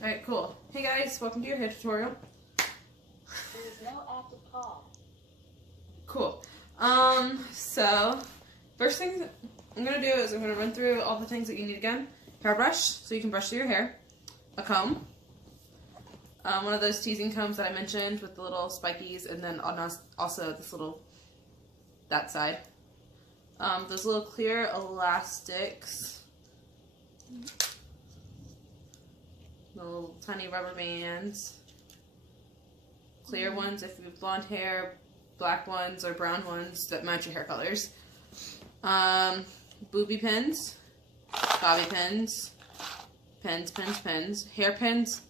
Alright, cool. Hey guys, welcome to your hair tutorial. There is no active call. Cool. So, first thing I'm going to do is I'm going to run through all the things that you need again. Hairbrush, so you can brush through your hair. A comb. One of those teasing combs that I mentioned with the little spikies, and then also this little, that side. Those little clear elastics. Little tiny rubber bands. Clear ones if you have blonde hair, black ones or brown ones that match your hair colors. Booby pins, bobby pins, pens. Hair pins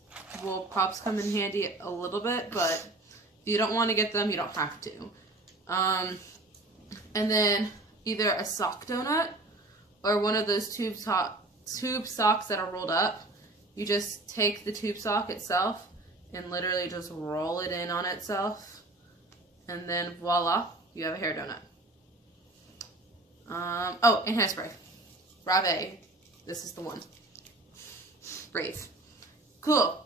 will probably come in handy a little bit, but if you don't want to get them, you don't have to. And then either a sock donut or one of those tube socks that are rolled up. You just take the tube sock itself and literally just roll it in on itself, and then voila, you have a hair donut. Oh, and hairspray. Rave. This is the one. Brave. Cool.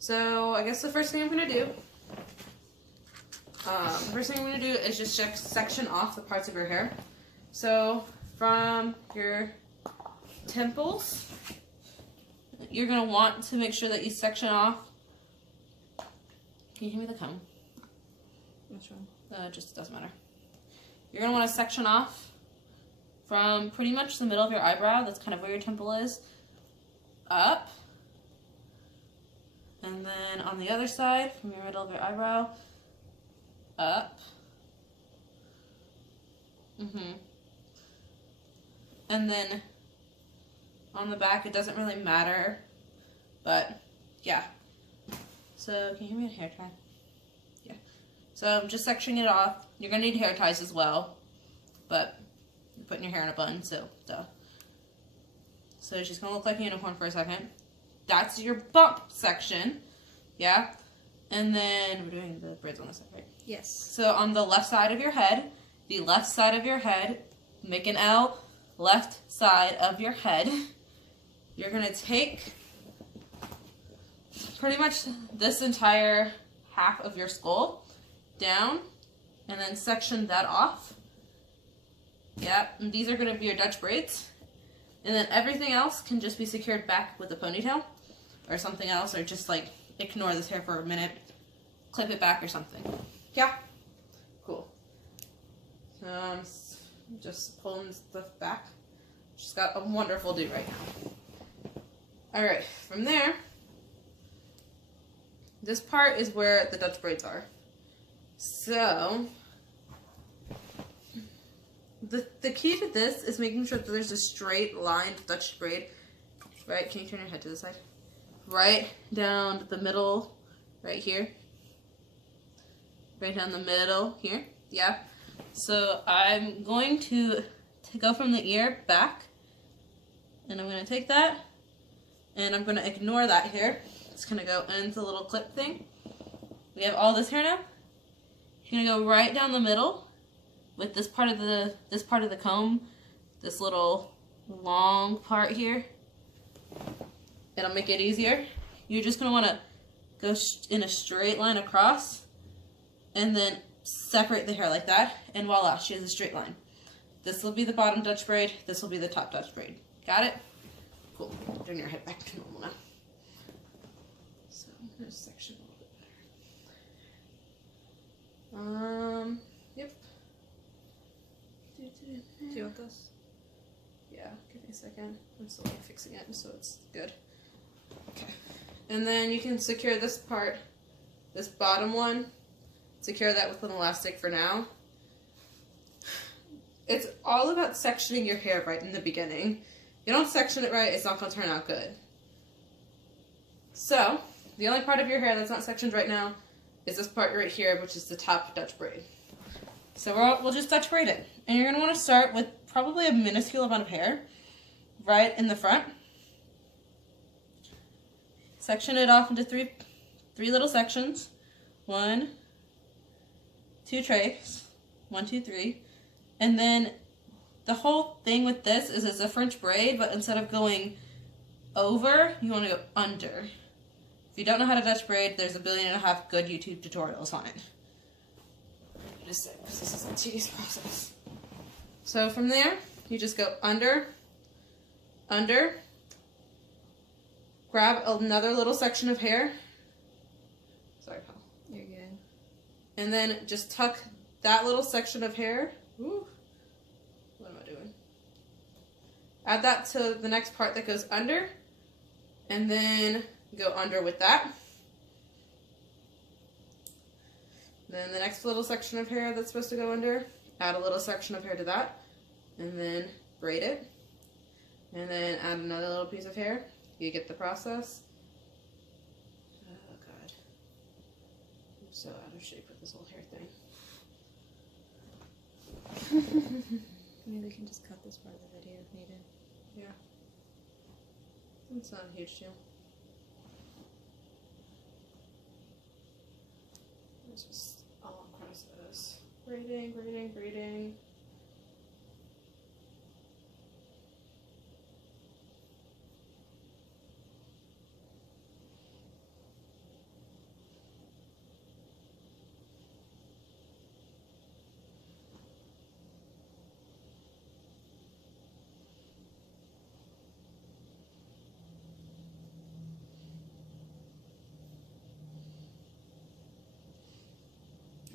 So I guess the first thing I'm gonna do, is just section off the parts of your hair. So from your temples, you're gonna want to make sure that you section off. Can you hand me the comb? Which one? Just doesn't matter. You're gonna want to section off from pretty much the middle of your eyebrow. That's kind of where your temple is. Up. And then on the other side, from your middle of your eyebrow, up. And then on the back, it doesn't really matter, but yeah. So, can you give me a hair tie? Yeah. So, I'm just sectioning it off. You're going to need hair ties as well, but you're putting your hair in a bun, so duh. So, it's just going to look like a unicorn for a second. That's your bump section, yeah? And then, we're doing the braids on this side, right? Yes. So, on the left side of your head, make an L, left side of your head, you're going to take pretty much this entire half of your skull down and then section that off. Yeah, and these are going to be your Dutch braids. And then everything else can just be secured back with a ponytail or something else, or just like ignore this hair for a minute, clip it back or something. Yeah? Cool. So I'm just pulling stuff back. She's got a wonderful do right now. Alright, from there, this part is where the Dutch braids are. So, the key to this is making sure that there's a straight line Dutch braid. Right, can you turn your head to the side? Right down the middle, right here. Right down the middle here, yeah. So I'm going to go from the ear back, and I'm going to take that, and I'm going to ignore that hair. It's going to go into the little clip thing. We have all this hair now. You're going to go right down the middle with this part of the comb, this little long part here. It'll make it easier. You're just going to want to go in a straight line across and then separate the hair like that, and voila, she has a straight line. This will be the bottom Dutch braid, this will be the top Dutch braid. Got it? Cool. Turn your head back to normal now. So I'm going to section a little bit better. Yep. Do you want this? Yeah, give me a second. I'm still fixing it so it's good. Okay. And then you can secure this part, this bottom one, secure that with an elastic for now. It's all about sectioning your hair right in the beginning. If you don't section it right, it's not going to turn out good. So, the only part of your hair that's not sectioned right now is this part right here, which is the top Dutch braid. So we'll just Dutch braid it. And you're going to want to start with probably a minuscule amount of hair right in the front. Section it off into three little sections. 1, 2 trays. 1, 2, 3. And then the whole thing with this is it's a French braid, but instead of going over, you want to go under. If you don't know how to Dutch braid, there's 1.5 billion good YouTube tutorials on it. Just because this is a tedious process. So from there, you just go under, under, grab another little section of hair. Sorry, pal. You're good. And then just tuck that little section of hair. Ooh. What am I doing? Add that to the next part that goes under. And then go under with that. Then the next little section of hair that's supposed to go under, add a little section of hair to that. And then braid it. And then add another little piece of hair. You get the process. Oh, God. I'm so out of shape with this whole hair thing. Maybe we can just cut this part of the video if needed. Yeah. It's not a huge deal. It's just all across this. Braiding, braiding, braiding.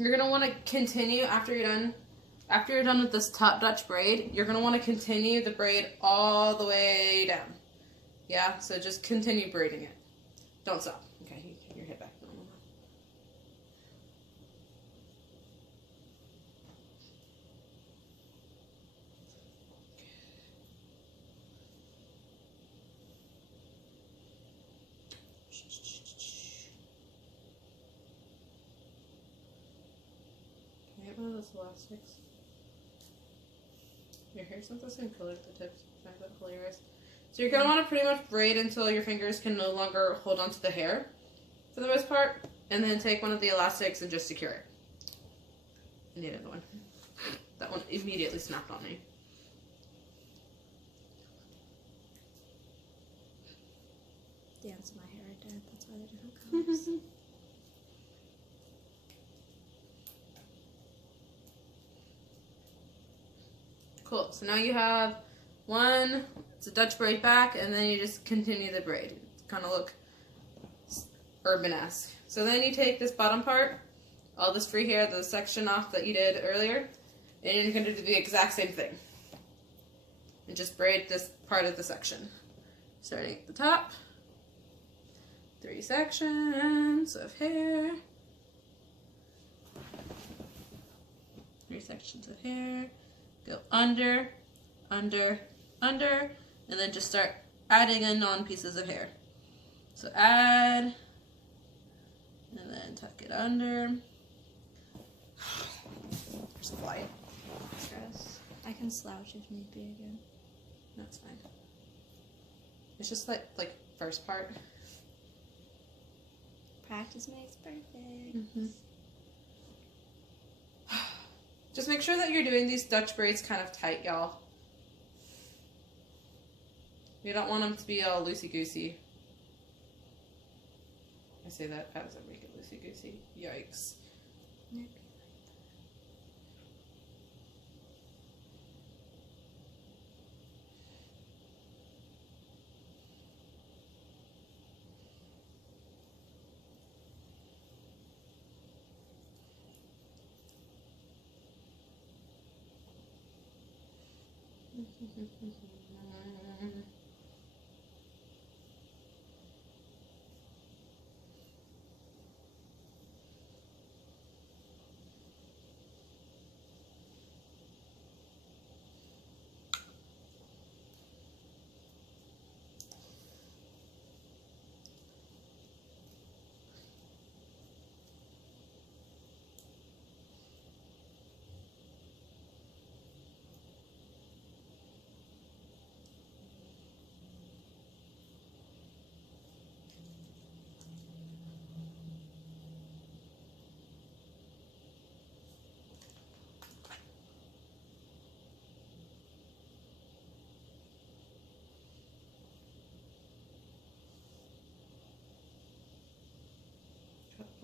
You're gonna want to continue after you're done with this top Dutch braid. You're gonna want to continue the braid all the way down. Yeah, so just continue braiding it. Don't stop. Okay, your head back normal now. Can I get one of those elastics? Your hair's not the same color at the tips. Can I pull your wrist? So you're going to want to pretty much braid until your fingers can no longer hold onto the hair, for the most part, and then take one of the elastics and just secure it. I need another one. That one immediately snapped on me. Yeah, that's my hair right there. That's why they're different colors. Cool. So now you have one, it's a Dutch braid back, and then you just continue the braid. Kind of look urban-esque. So then you take this bottom part, all this free hair, the section off that you did earlier, and you're going to do the exact same thing. And just braid this part of the section. Starting at the top. 3 sections of hair. 3 sections of hair. Go under, under, under, and then just start adding in on pieces of hair. So add, and then tuck it under. There's a fly. Stress. I can slouch if need be again. That's fine. It's just like first part. Practice makes perfect. Mm-hmm. Just make sure that you're doing these Dutch braids kind of tight, y'all. You don't want them to be all loosey-goosey. I say that, how does that make it loosey-goosey? Yikes.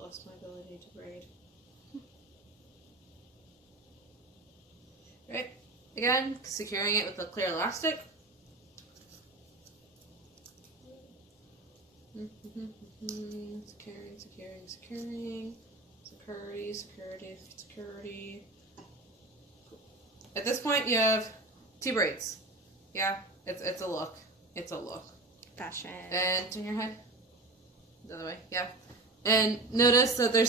lost my ability to braid. Right, again, securing it with a clear elastic. Securing, securing, securing. Security, security, security. At this point, you have 2 braids. Yeah, it's a look. It's a look. Fashion. And turn your head the other way. Yeah. And notice that there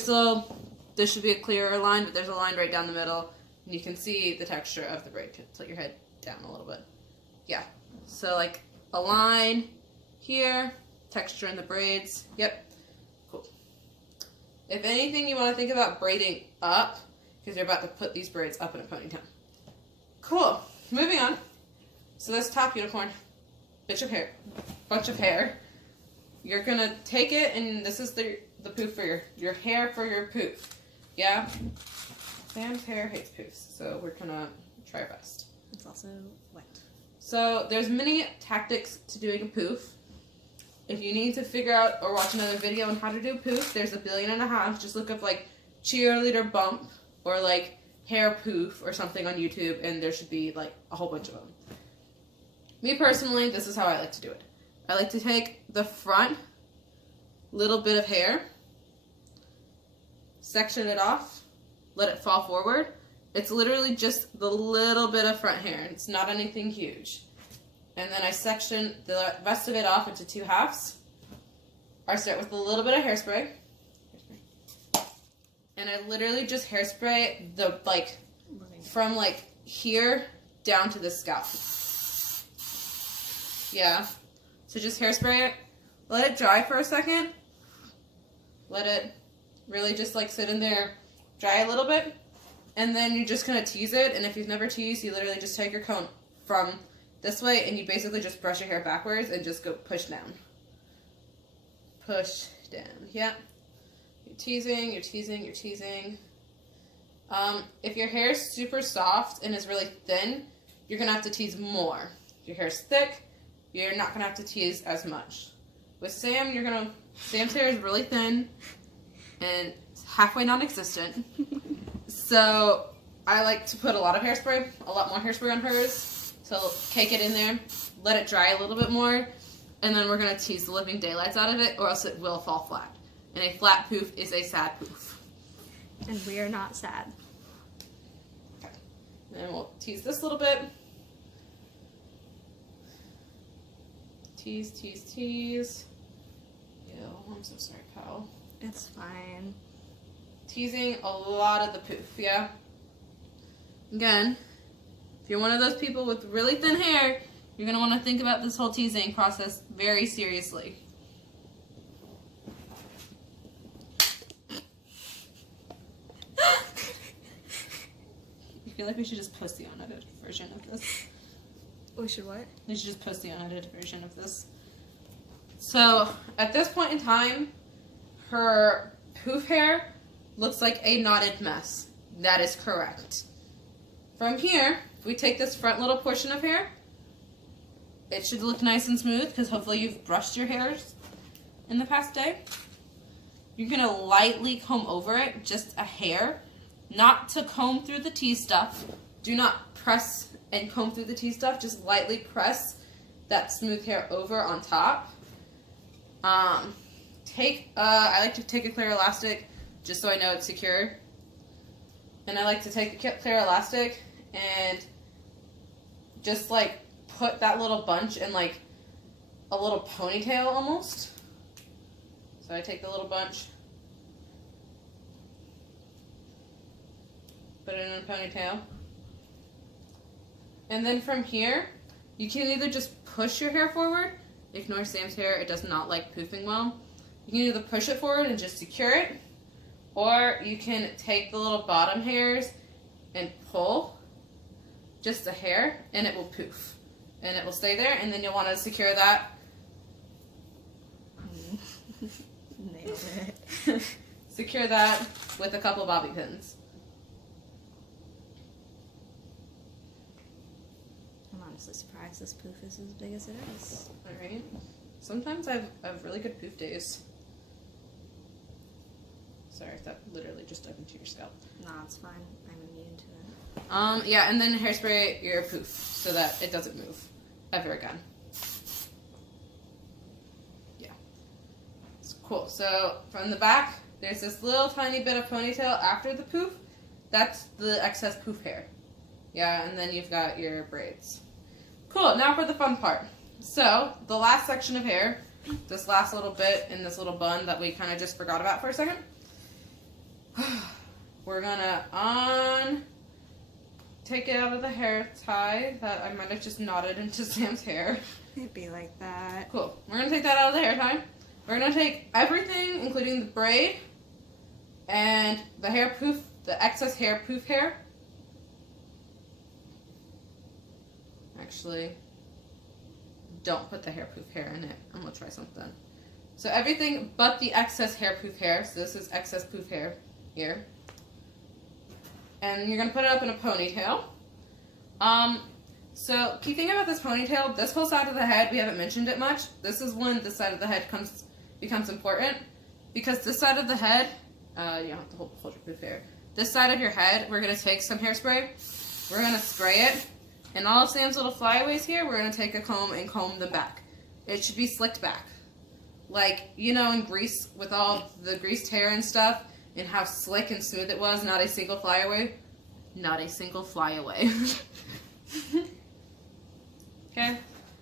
should be a clearer line, but there's a line right down the middle. And you can see the texture of the braid. Tilt your head down a little bit. Yeah. So like a line here, texture in the braids. Yep. Cool. If anything, you want to think about braiding up, because you're about to put these braids up in a ponytail. Cool. Moving on. So this top unicorn, bunch of hair. You're gonna take it, and this is the poof for your hair for your poof. Yeah. Sam's hair hates poofs, so we're gonna try our best. It's also wet. So there's many tactics to doing a poof. If you need to figure out or watch another video on how to do a poof, there's 1.5 billion. Just look up like cheerleader bump or like hair poof or something on YouTube, and there should be like a whole bunch of them. Me personally, this is how I like to do it. I like to take the front little bit of hair, section it off, let it fall forward. It's literally just the little bit of front hair. It's not anything huge. And then I section the rest of it off into 2 halves. I start with a little bit of hairspray. And I literally just hairspray the, like, from, like, here down to the scalp. Yeah. So just hairspray it. Let it dry for a second. Let it really just, like, sit in there, dry a little bit. And then you're just going to tease it. And if you've never teased, you literally just take your comb from this way, and you basically just brush your hair backwards and just go push down. Push down. Yeah. You're teasing, you're teasing, you're teasing. If your hair is super soft and is really thin, you're going to have to tease more. If your hair is thick, you're not going to have to tease as much. With Sam, Sam's hair is really thin and halfway non-existent. So I like to put a lot of hairspray, a lot more hairspray on hers. So cake it in there, let it dry a little bit more, and then we're going to tease the living daylights out of it, or else it will fall flat. And a flat poof is a sad poof. And we are not sad. Okay. And then we'll tease this a little bit. Tease, tease, tease. Ew, I'm so sorry, pal. It's fine. Teasing a lot of the poof, yeah? Again, if you're one of those people with really thin hair, you're going to want to think about this whole teasing process very seriously. I feel like we should just post the unedited version of this. We should what? We should just post the unedited version of this. So, at this point in time, her poof hair looks like a knotted mess. That is correct. From here, if we take this front little portion of hair, it should look nice and smooth because hopefully you've brushed your hairs in the past day. You're going to lightly comb over it, just a hair, not to comb through the tea stuff. Do not press and comb through the tea stuff, just lightly press that smooth hair over on top. I like to take a clear elastic just so I know it's secure. And I like to take the clear elastic and just like put that little bunch in like a little ponytail almost. So I take the little bunch, put it in a ponytail. And then from here, you can either just push your hair forward. Ignore Sam's hair, it does not like poofing well. You can either push it forward and just secure it, or you can take the little bottom hairs and pull just a hair, and it will poof. And it will stay there, and then you'll want to secure that. Nailed it. Secure that with a couple bobby pins. I'm honestly surprised this poof is as big as it is. Alright. Sometimes I have really good poof days. Sorry, that literally just dug into your scalp. No, it's fine. I'm immune to it. Yeah, and then hairspray your poof so that it doesn't move ever again. Yeah. It's cool. So from the back, there's this little tiny bit of ponytail after the poof. That's the excess poof hair. Yeah, and then you've got your braids. Cool, now for the fun part. So, the last section of hair, this last little bit in this little bun that we kind of just forgot about for a second. We're gonna take it out of the hair tie that I might have just knotted into Sam's hair. It'd be like that. Cool. We're gonna take that out of the hair tie. We're gonna take everything, including the braid and the hair poof, the excess hair poof hair. Actually, don't put the hair poof hair in it. I'm gonna try something. So everything but the excess hair poof hair. So this is excess poof hair here. And you're gonna put it up in a ponytail. So key thing about this ponytail, this whole side of the head, we haven't mentioned it much. This is when this side of the head becomes important, because this side of the head, you don't have to hold your poof hair. This side of your head, we're gonna take some hairspray. We're gonna spray it. And all of Sam's little flyaways here, we're going to take a comb and comb them back. It should be slicked back. Like, you know, in Grease, with all the greased hair and stuff, and how slick and smooth it was, not a single flyaway. Not a single flyaway. Okay?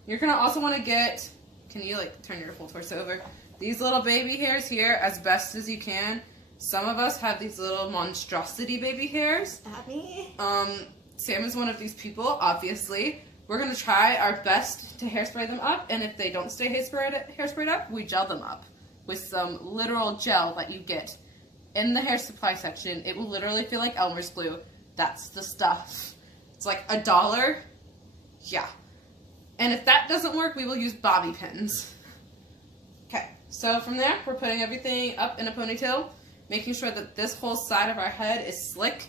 You're going to also want to get, can you, like, turn your whole torso over? These little baby hairs here, as best as you can. Some of us have these little monstrosity baby hairs. Abby? Sam is one of these people, obviously. We're going to try our best to hairspray them up, and if they don't stay hairsprayed up, we gel them up with some literal gel that you get in the hair supply section. It will literally feel like Elmer's glue. That's the stuff. It's like $1. Yeah. And if that doesn't work, we will use bobby pins. Okay, so from there, we're putting everything up in a ponytail, making sure that this whole side of our head is slick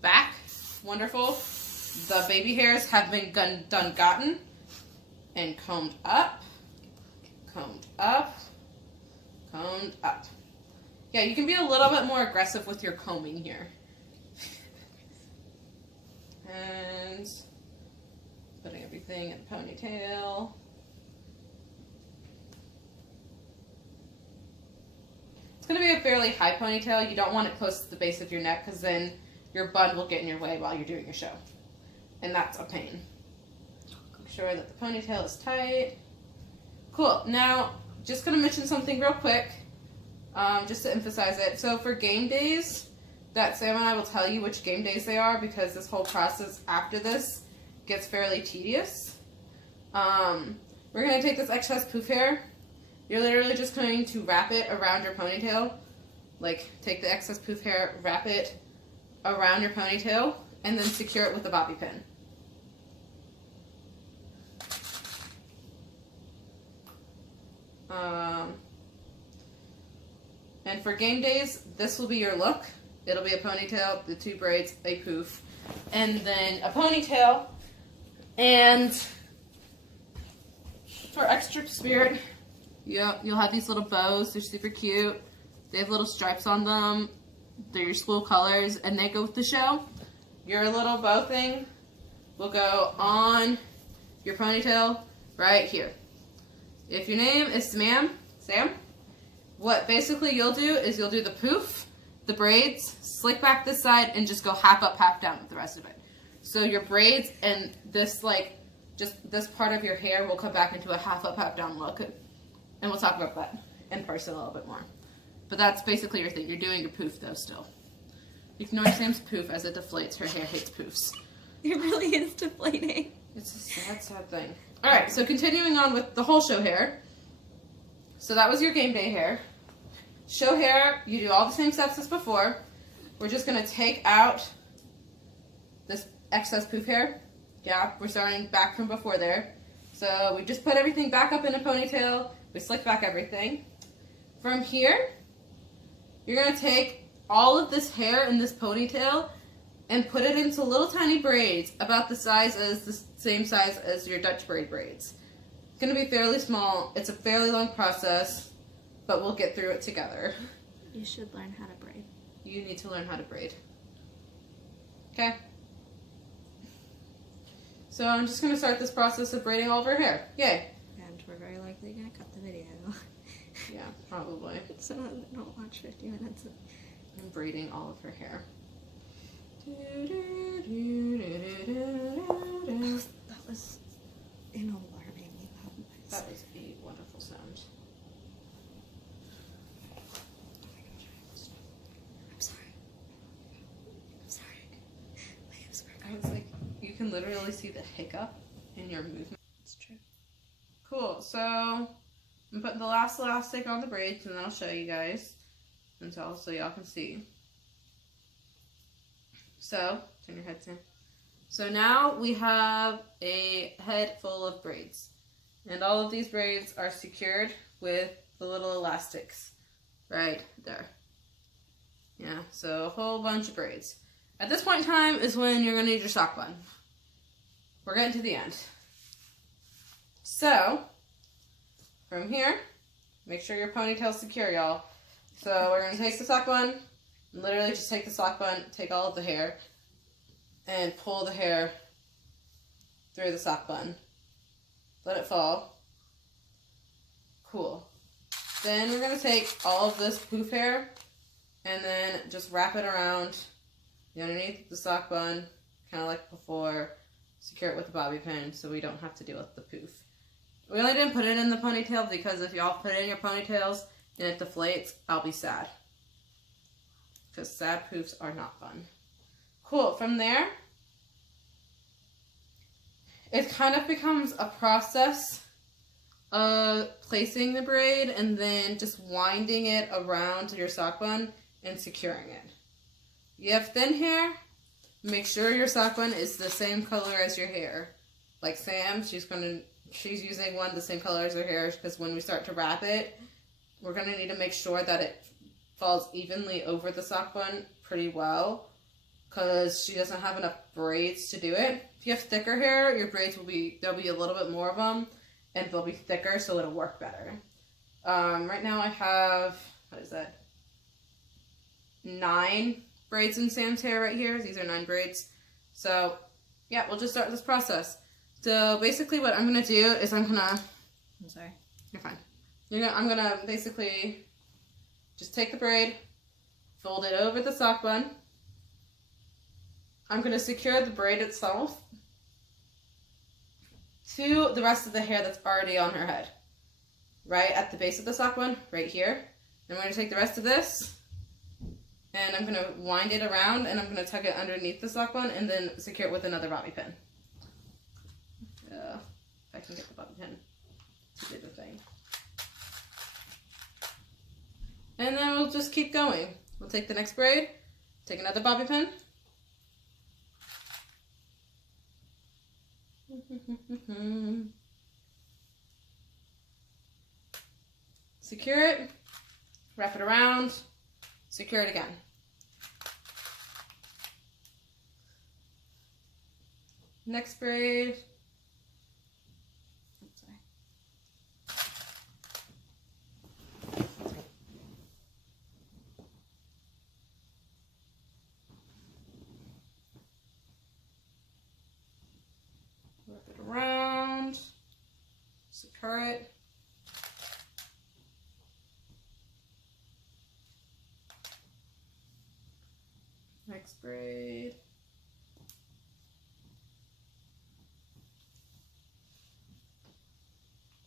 back. Wonderful. The baby hairs have been gotten and combed up, combed up, combed up. Yeah, you can be a little bit more aggressive with your combing here. And putting everything in the ponytail. It's going to be a fairly high ponytail. You don't want it close to the base of your neck because then your bun will get in your way while you're doing your show. And that's a pain. Make sure that the ponytail is tight. Cool. Now, just going to mention something real quick, just to emphasize it. So for game days, that Sam and I will tell you which game days they are because this whole process after this gets fairly tedious. We're going to take this excess poof hair. You're literally just going to wrap it around your ponytail. Like, take the excess poof hair, wrap it around your ponytail, and then secure it with a bobby pin. And for game days, this will be your look. It'll be a ponytail, the 2 braids, a poof, and then a ponytail. And for extra spirit, you'll have these little bows. They're super cute. They have little stripes on them. They're your school colors, and they go with the show. Your little bow thing will go on your ponytail right here. If your name is Sam, what basically you'll do is you'll do the poof, the braids, slick back this side, and just go half up, half down with the rest of it. So your braids and this, like, just this part of your hair will come back into a half up, half down look. And we'll talk about that in person a little bit more. But that's basically your thing. You're doing your poof, though, still. Ignore Sam's poof as it deflates. Her hair hates poofs. It really is deflating. It's a sad, sad thing. Alright, so continuing on with the whole show hair. So that was your game day hair. Show hair, you do all the same steps as before. We're just going to take out this excess poof hair. Yeah, we're starting back from before there. So we just put everything back up in a ponytail. We slick back everything. From here, you're going to take all of this hair in this ponytail and put it into little tiny braids about the same size as your Dutch braid braids. It's going to be fairly small. It's a fairly long process, but we'll get through it together. You should learn how to braid. You need to learn how to braid. Okay? So I'm just going to start this process of braiding all of her hair. Yay! And we're very likely going to cut the video. Yeah, probably. So that they don't watch 50 minutes of... I'm braiding all of her hair. That was an alarmingly loud noise. That was a wonderful sound. I'm sorry. I'm sorry. My hips were I was like, you can literally see the hiccup in your movement. It's true. Cool, so I'm putting the last elastic on the braids and then I'll show you guys so y'all can see. So, turn your head to. So now we have a head full of braids. And all of these braids are secured with the little elastics right there. Yeah, so a whole bunch of braids. At this point in time is when you're going to need your sock bun. We're getting to the end. So, from here, make sure your ponytail's secure, y'all. So we're going to take the sock bun, and literally just take the sock bun, take all of the hair, and pull the hair through the sock bun. Let it fall. Cool. Then we're going to take all of this poof hair, and then just wrap it around the underneath the sock bun, kind of like before. Secure it with a bobby pin so we don't have to deal with the poof. We only didn't put it in the ponytail because if y'all put it in your ponytails and it deflates, I'll be sad. Because sad poofs are not fun. Cool. From there, it kind of becomes a process of placing the braid and then just winding it around your sock bun and securing it. You have thin hair, make sure your sock bun is the same color as your hair. Like Sam, she's using one the same color as her hair because when we start to wrap it, we're going to need to make sure that it falls evenly over the sock bun pretty well because she doesn't have enough braids to do it. If you have thicker hair, your braids there'll be a little bit more of them and they'll be thicker so it'll work better. Right now I have, 9 braids in Sam's hair right here. These are 9 braids. So yeah, we'll just start this process. So basically what I'm going to do is I'm sorry. You're fine. I'm going to basically just take the braid, fold it over the sock bun. I'm going to secure the braid itself to the rest of the hair that's already on her head. Right at the base of the sock bun, right here. I'm going to take the rest of this and I'm going to wind it around and I'm going to tuck it underneath the sock bun and then secure it with another bobby pin. If I can get the bobby pin to do the thing. And then we'll just keep going. We'll take the next braid, take another bobby pin. Secure it, wrap it around, secure it again. Next braid. Wrap it around, secure it. Next braid.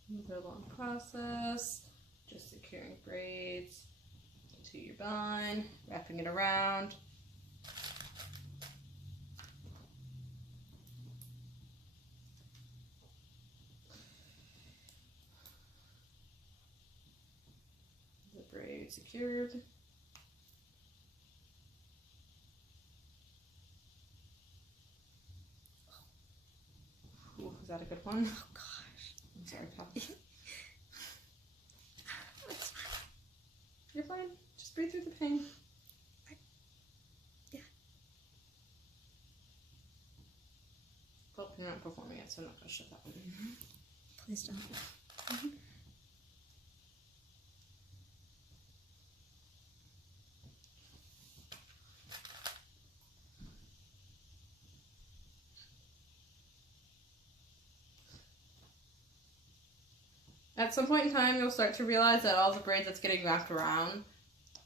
Another long process, just securing braids to your bun, wrapping it around. The braid secured. Ooh, is that a good one? Oh gosh. I'm sorry, Pop. It's fine. You're fine. Just breathe through the pain. Yeah. Well, you're not performing it, so I'm not going to shut that one. Please don't. At some point in time, you'll start to realize that all the braid that's getting wrapped around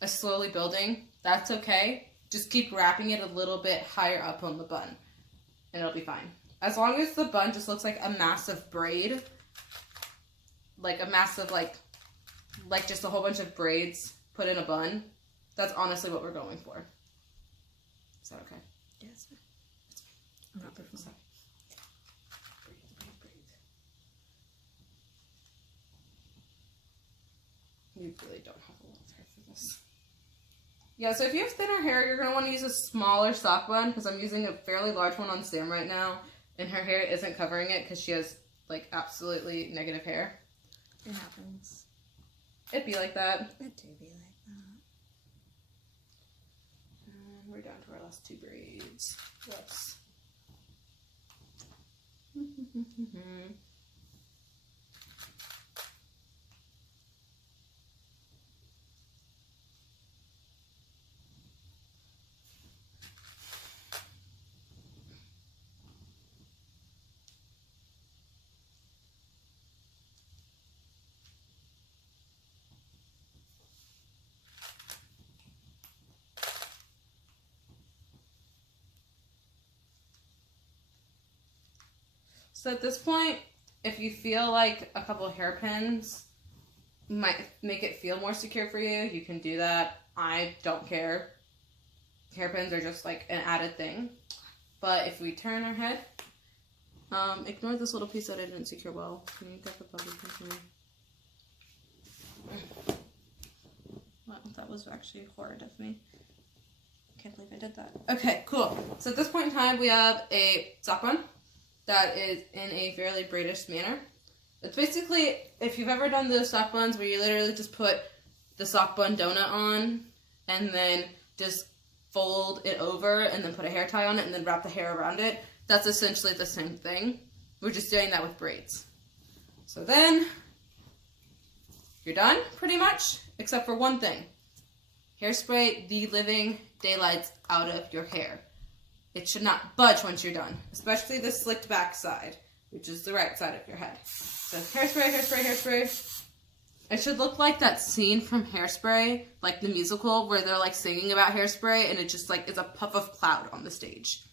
is slowly building. That's okay. Just keep wrapping it a little bit higher up on the bun, and it'll be fine. As long as the bun just looks like a massive braid, like a massive, like just a whole bunch of braids put in a bun, that's honestly what we're going for. Is that okay? Yeah, it's fine. I'm not perfect. Sorry. We really don't have a lot of hair for this. Yeah, so if you have thinner hair, you're going to want to use a smaller sock bun, because I'm using a fairly large one on Sam right now, and her hair isn't covering it because she has, like, absolutely negative hair. It happens. It'd be like that. It do be like that. And we're down to our last 2 braids. Whoops. So at this point, if you feel like a couple of hairpins might make it feel more secure for you, you can do that. I don't care. Hairpins are just like an added thing. But if we turn our head, ignore this little piece that I didn't secure well. Can you get the bubble from me? Wow, that was actually horrid of me. Can't believe I did that. Okay, cool. So at this point in time, we have a sock bun that is in a fairly braidish manner. It's basically, if you've ever done those sock buns where you literally just put the sock bun donut on and then just fold it over and then put a hair tie on it and then wrap the hair around it, that's essentially the same thing. We're just doing that with braids. So then, you're done, pretty much, except for one thing. Hairspray the living daylights out of your hair. It should not budge once you're done, especially the slicked back side, which is the right side of your head. So hairspray, hairspray, hairspray. It should look like that scene from Hairspray, like the musical, where they're like singing about hairspray and it just like is a puff of cloud on the stage.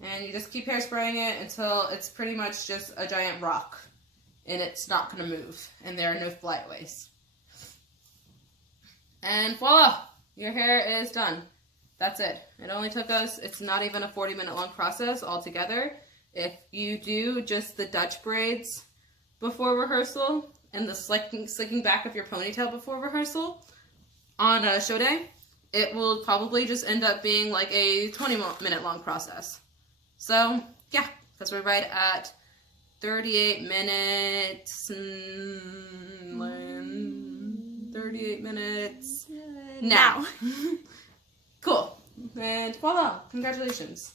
And you just keep hairspraying it until it's pretty much just a giant rock and it's not going to move and there are no flyaways. And voila, your hair is done. That's it. It only took us, it's not even a 40-minute long process altogether. If you do just the Dutch braids before rehearsal and the slicking back of your ponytail before rehearsal on a show day, it will probably just end up being like a 20-minute long process. So, yeah, because we're right at 38 minutes. 38 minutes now. Cool. And voila, congratulations.